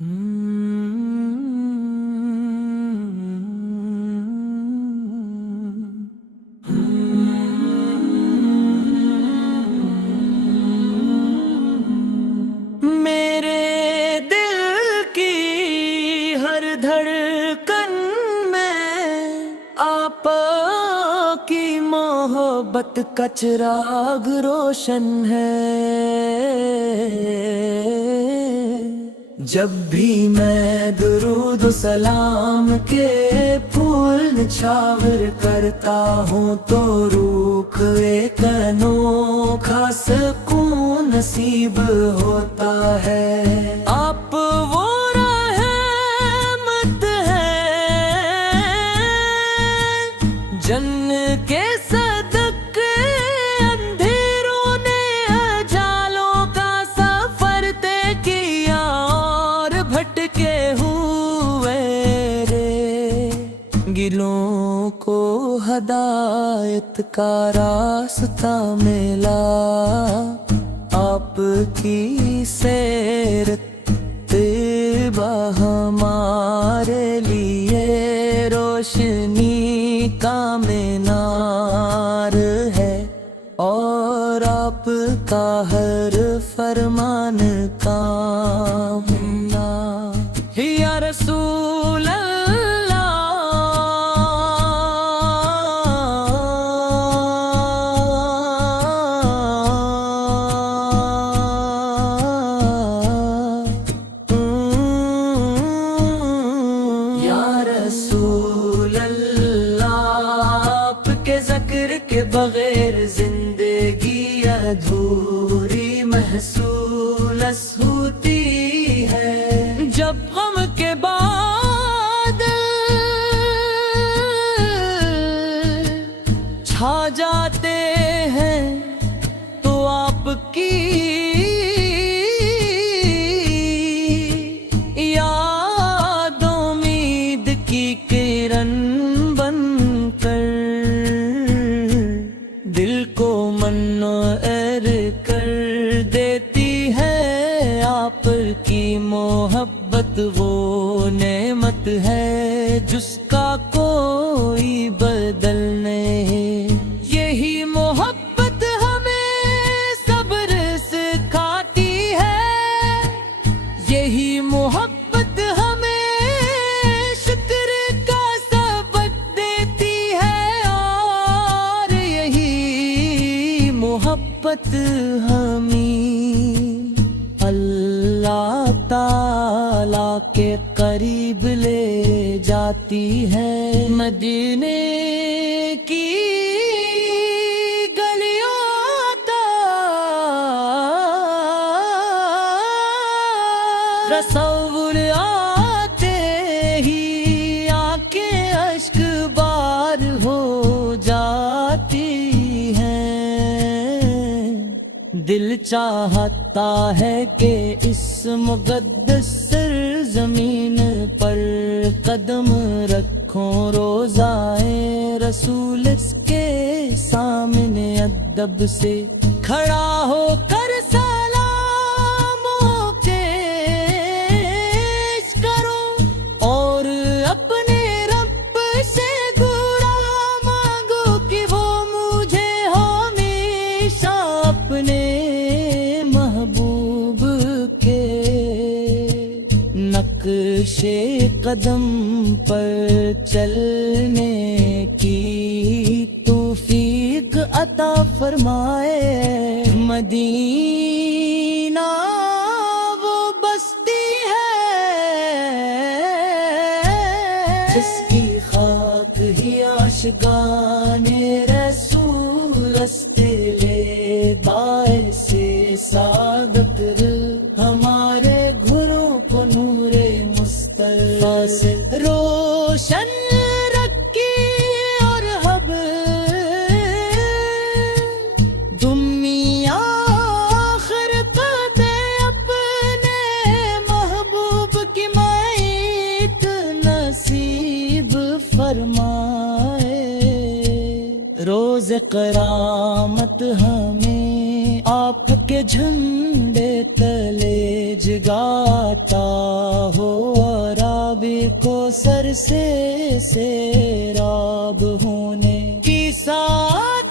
میرے دل کی ہر دھڑکن میں آپ کی محبت کا چراغ روشن ہے۔ جب بھی میں درود و سلام کے پھول نچھاور کرتا ہوں تو روح ایک انوکھا سکون نصیب ہوتا ہے۔ آپ وہ رحمت ہیں جن کے صدقے اندھیروں نے اجالوں کا سفر طے کیا اور بھٹکے ہوئے رے گلوں کو ہدایت کا راستہ ملا۔ آپ کی سیر طیبہ ہمارے لیے روشنی کا مینار ہے، اور آپ کا ہر فرمان کامنا۔ یا رسول ذکر کے بغیر زندگی ادھوری محسوس ہوتی ہے۔ جب غم کے بعد چھا جاتے ہیں تو آپ کی یاد امید کی کرن بن کر دل کو منور کر دیتی ہے۔ آپ کی محبت وہ نعمت ہے جس کا کوئی بدل نہیں۔ یہی محبت ہمیں صبر سکھاتی ہے، یہی محبت ہمیں شکر کا سبق دیتی ہے، اور یہی محبت ہمیں اللہ تعالی کے قریب لے جاتی ہے۔ مدینے کی گلیوں تک تصور آتے ہی آنکھیں اشک بار ہو جاتی ہیں۔ دل چاہتا ہے کہ اس مقدس سرزمین پر قدم رکھوں، روضائے رسول اس کے سامنے ادب سے کھڑا ہو کر سلاموں پیش کروں، اور اپنے رب سے دعا مانگو کہ وہ مجھے ہمیشہ اپنے محبوب کے نقش قدم پر چلنے کی توفیق عطا فرمائے۔ مدینہ وہ بستی ہے جس کی خاک ہی عاشقان رسول رستے لے باعث سعادت ہمارے گھروں کو نور مصطفیٰ سے روشن رکھی، اور ہم دنیا آخر قدے اپنے محبوب کی معیت نصیب فرمائے۔ روز قیامت ہمیں آپ کے جھنڈے تلے جگاتے آتا ہو عرابی کو سر سے سیراب ہونے کی سعادت